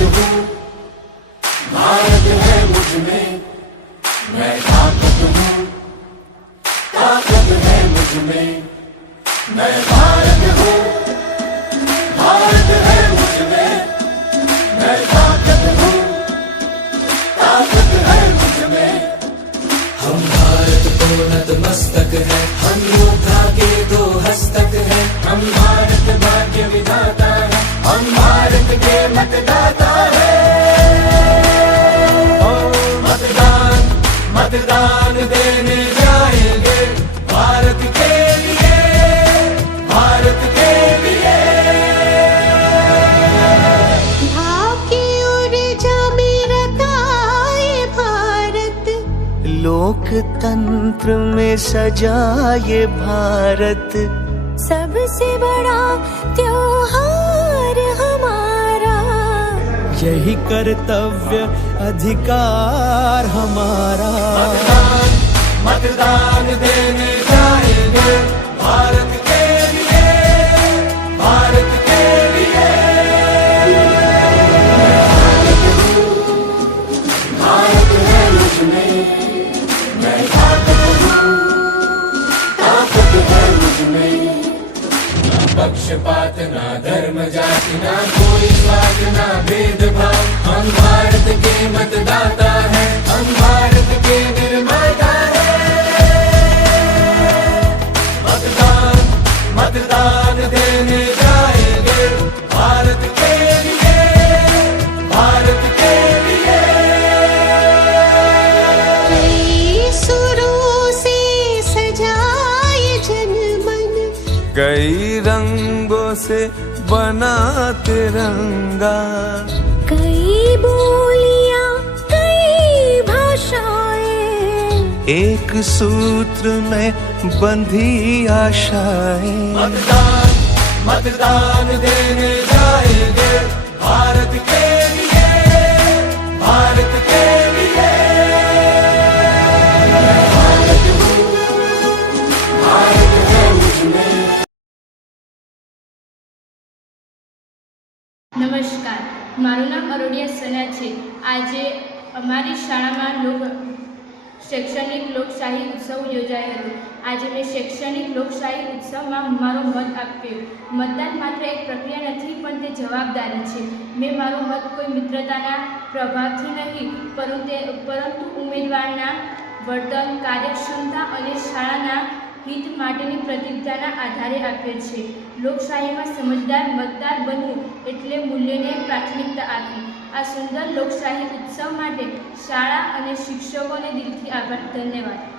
हूँ भारत है मुझमें मैं ताकत हूँ ताकत है मुझमें मैं भारत हूँ भारत है मुझमें मैं ताकत हूँ ताकत है मुझमें हम भारत को नतमस्तक है। हम योद्धा के दो हस्तक है। हम भारत भाग्य विधाता है हम भारत के मतदाता लोकतंत्र में सजा ये भारत। सबसे बड़ा त्योहार हमारा। यही कर्तव्य अधिकार हमारा। मतदान मतदान देने पक्षपात ना धर्म जाति ना कोई स्वार्थ ना भेदभाव। हम भारत के मतदाता। कई रंगों से बना तिरंगा कई बोलियाँ कई भाषाएँ। एक सूत्र में बंधी आशाएँ। मतदान मतदान देने जाएँगे નમસ્કાર. મારું નામ અરોડિયા સના છે. આજે અમારી શાળામાં લોક શૈક્ષણિક લોકશાહી ઉત્સવ યોજાયો હતો. આજે મેં શૈક્ષણિક લોકશાહી ઉત્સવમાં મારો મત આપ્યો. મતદાન માત્ર એક પ્રક્રિયા નથી, પણ તે જવાબદારી છે. મેં મારો મત કોઈ મિત્રતાના પ્રભાવથી નહીં, પરંતુ પરંતુ ઉમેદવારના વર્તન, કાર્યક્ષમતા અને શાળાના હિત માટેની પ્રતિજ્ઞાના આધારે આપે છે. લોકશાહીમાં સમજદાર, મતદાર બનવું એટલે મૂલ્યને પ્રાથમિકતા આપવી. આ સુંદર લોકશાહી ઉત્સવ માટે શાળા અને શિક્ષકોને દિલથી આભાર. ધન્યવાદ.